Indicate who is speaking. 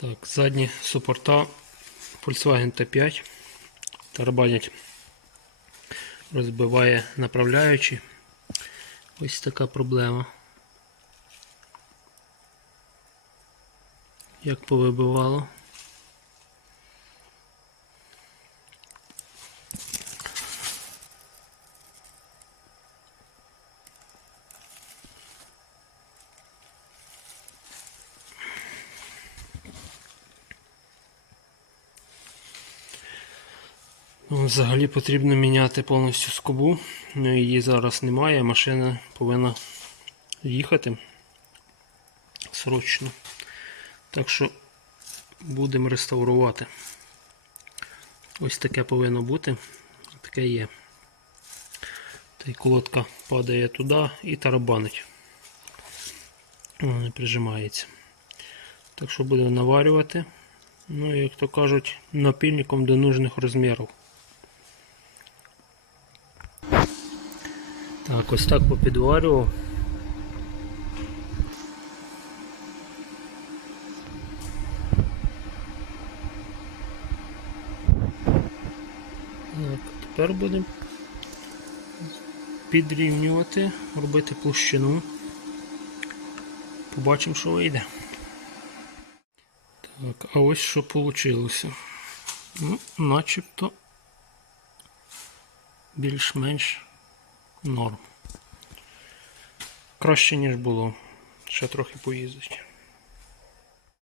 Speaker 1: Так, задні супорта Volkswagen T5. Тарабанять розбиває направляючі. Ось така проблема. Як повибивало. Взагалі потрібно міняти повністю скобу. Ну, її зараз немає, машина повинна їхати срочно. Так що будемо реставрувати. Ось таке повинно бути. Таке є. Та й колодка падає туди і тарабанить. Не прижимається. Так що будемо наварювати. Ну, як то кажуть, напільником до нужних розмірів. Так, ось так попідварював. Так, тепер будемо підрівнювати, робити площину. Побачимо, що вийде. Так, а ось що вийшло. Ну, начебто більш-менш норм. Краще, ніж було. Ще трохи поїздить.